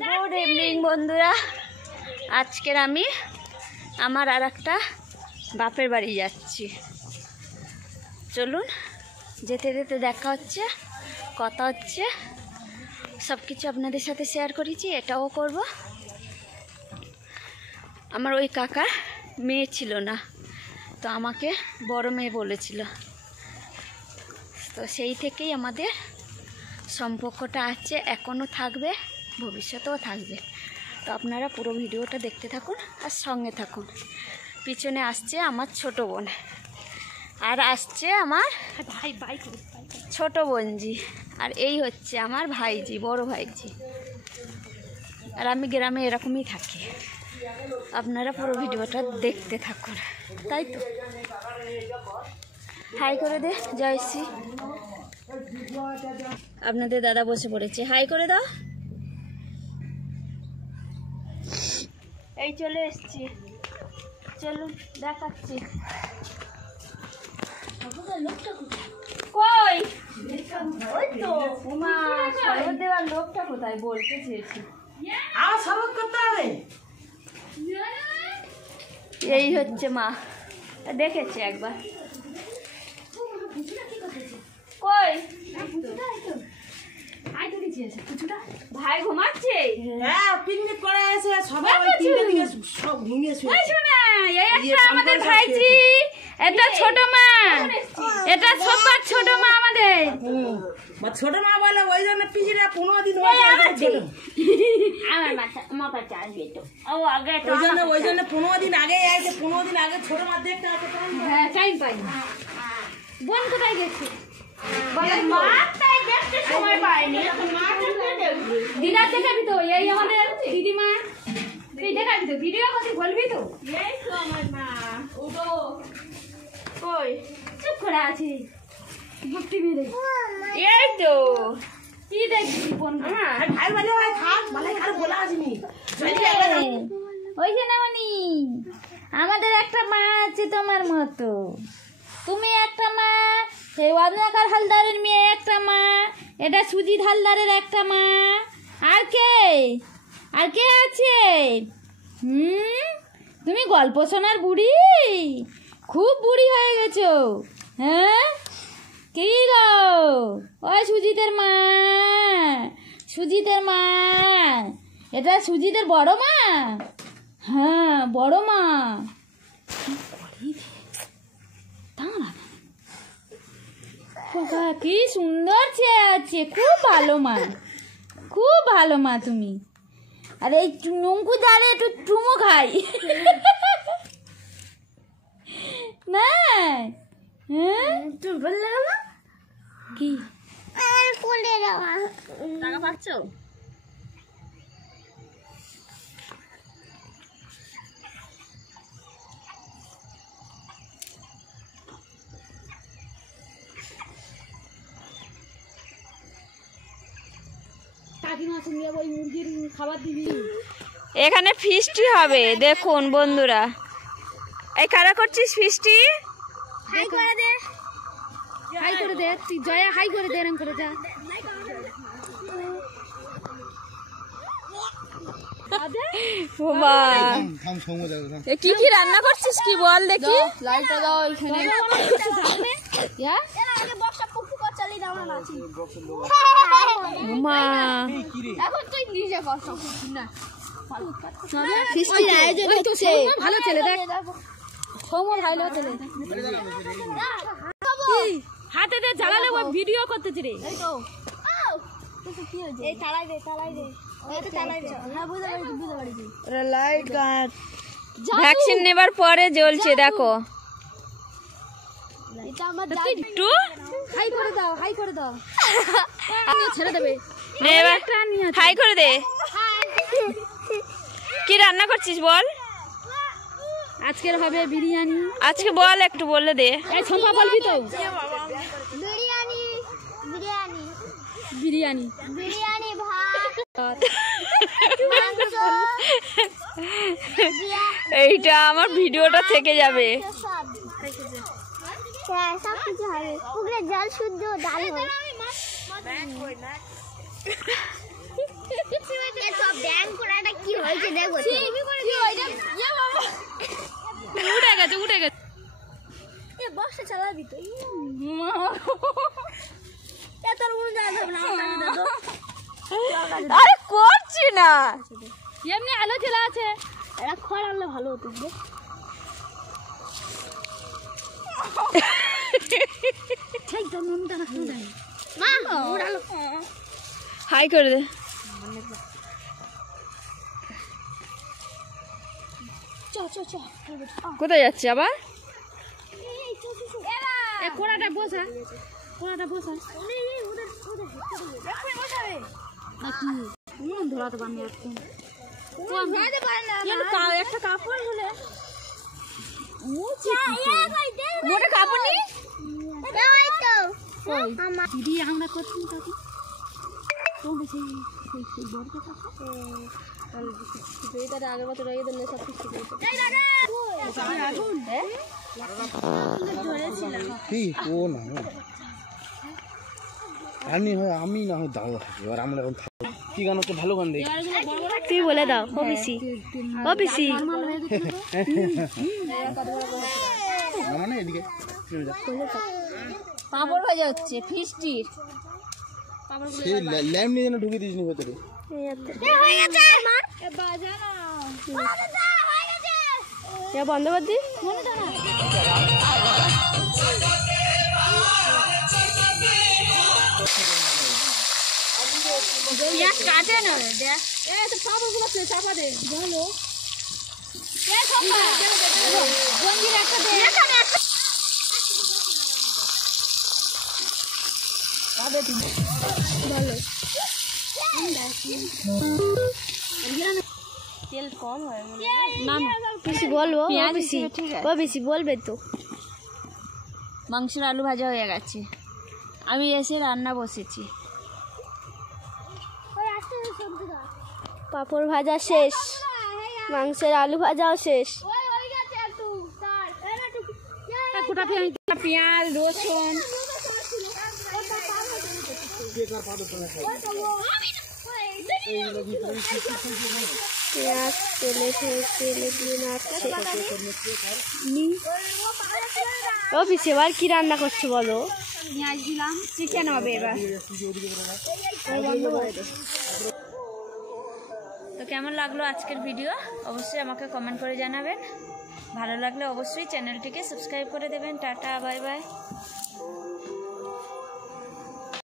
Good evening বন্ধুরা, আজকের আমি আমার আর একটা বাপের বাড়ি যাচ্ছি। চলুন, যেতে যেতে দেখা হচ্ছে, কথা হচ্ছে, সব কিছু আপনাদের সাথে শেয়ার করেছি, এটাও করব। আমার ওই কাকার মেয়ে ছিল না, তো আমাকে বড় মেয়ে বলেছিল, তো সেই থেকেই আমাদের সম্পর্কটা আছে, এখনও থাকবে, ভবিষ্যতেও থাকবে। তো আপনারা পুরো ভিডিওটা দেখতে থাকুন আর সঙ্গে থাকুন। পিছনে আসছে আমার ছোট বোন, আর আসছে আমার ভাই ছোট বোনজি, আর এই হচ্ছে আমার ভাইজি, বড় ভাইজি। আর আমি গ্রামে এরকমই থাকি। আপনারা পুরো ভিডিওটা দেখতে থাকুন, তাই তো? হাই করে দে জয়শ্রী। আপনাদের দাদা বসে পড়েছে, হাই করে দাও। এই চলে এসছি, চলুন দেখাচ্ছি। কই ওই তো উমা শরবত দেওয়ার লোকটা কোথায় বলতে চেয়েছি। এই হচ্ছে মা, দেখেছি একবার। কই ভাই ঘুমাচ্ছে? হ্যাঁ, পিকনিক করে এসে সবাই ওই তিনটে দিকে সব ঘুমিয়ে শুয়ে আছে। এই একটা আমাদের ভাইজি, এটা ছোট মা, এটা সবার ছোট মা আমাদের। মা ছোট মা বলে ওই জন্য পিজিরা 15 দিন হয়েছে। আমার মাথা চাইবে তো ও আগে তো ওই জন্য 15 দিন আগে আইছে, 15 দিন আগে ছোট মা দেখতে আসে। হ্যাঁ টাইম পাই। বোন কোথায় গেছে? মাথায় দেখতে সময় পাইনি। দিদা দেখাবি তো, এই আমাদের দিদিমা, তুই দেখাবি তো, ভিডিও করতে বলবি তো। এই তো আমার মা, ওগো কই চুপ করে আছি, ভক্তি মেরে। এই তো কি দেখছি বোন, ভাই বলে ভাই থাক, ভালো করে বলা আসেনি। ওই যে নামনি, আমাদের একটা মা আছে তোমার মতো, তুমি একটা মা, সেই ওয়াদনাকার হালদারের মেয়ে একটা মা, এটা সুজিত হালদারের একটা মা, আর কে আছে? তুমি গল্প শোনার বুড়ি, খুব বুড়ি হয়ে গেছো। হ্যাঁ কি গো, ওই সুজিতের মা, এটা সুজিতের বড় মা। হ্যাঁ বড় মা। কি সুন্দর চেয়ে আছে, খুব ভালো মা, খুব ভালো মা তুমি। আর এই নঙ্কু দাঁড়ে একটু চুমো খাই না? তুমি বললে না কি টাকা পাচ্ছ? এখানে ফিস্টি হবে, দেখুন বন্ধুরা। এই কারা করছিস ফিস্টি? হাই করে দে, হাই করে দে, তুই জয়া হাই করে দে, এরকম করে যা। কি কি রান্না করছিস কি বল দেখি? লাইটটা দাও এখানে। এখন তুই নিজে কর সব না। ফিস্টির আয়োজন হচ্ছে, ভালো ছেলে দেখ, সৌম্য ভালো ছেলে। হাতে দে জ্বালালে ও ভিডিও করতেছি রে। এই তো এই তালাই দে লাইট গার্ড ভ্যাকসিন নেবার পরে জ্বলছে, দেখো। এটা আমার একটু হাই করে দাও ছেড়ে দেবে। হাই করে দে। কি রান্না করছিস বল? আজকের হবে বিরিয়ানি। আজকে বল, একটু বলে দে। এই সম্পা বলবি তো? বিরিয়ানি ভাত। এইটা আমার ভিডিওটা থেকে যাবে। জল শুদ্ধ ডাল চালাবি তো তোর কোনো জায়গা হবে না আরে করছি না, এমনি আলো চলে আছে। এটা খড় আনলে ভালো হতো গো। ঠিক তো নুনটা না শুনে মা ওর আলো হাই করে দে। চ চ চ কোথায় যাচ্ছে আবার? এ কোড়াটা বসা, কোড়াটা বসা ওদের বসাবে নাকি নুন ধরাতে পারনি এখন একটা কাপড় হলে মোটা কাপড় নেই দিদি আমরা করছি কাকি তোমরা সেই বড় কথা আগের বছর রয়ে দিলে সব কিছু কি ও না আমি হয় আমি না হয় দাও এবার আমরা এখন কি গান হচ্ছে ভালো গান দেখি তুই বলে দাও। ও পিসি, ও পিসি, না মানে এদিকে পাঁপড় ভাজা হচ্ছে ফিস্টির। সেই ল্যাম্প নিয়ে যেন ঢুকে দিস নি ভেতরে বন্ধ কর দি। কাটে না চাপা দে ভালো তেল কম হয় না না পিসি বলবো, পেঁয়াজ পিসি ঠিক আছে। ও পিসি বলবে তো। মাংসের আলু ভাজা হয়ে গেছে, আমি এসে রান্না বসেছি। পাঁপড় ভাজা শেষ, মাংসের আলু ভাজাও শেষ। কোটা পেঁয়াজ রসুন পেঁয়াজ তেলে দিয়ে নাড়ছে। ও পিসি এবার কি রান্না করছো বলো? পেঁয়াজ দিলাম চিকেন হবে এবার। তো কেমন লাগলো আজকের ভিডিও অবশ্যই আমাকে কমেন্ট করে জানাবেন। ভালো লাগলে অবশ্যই চ্যানেলটিকে সাবস্ক্রাইব করে দেবেন। Tata, bye bye.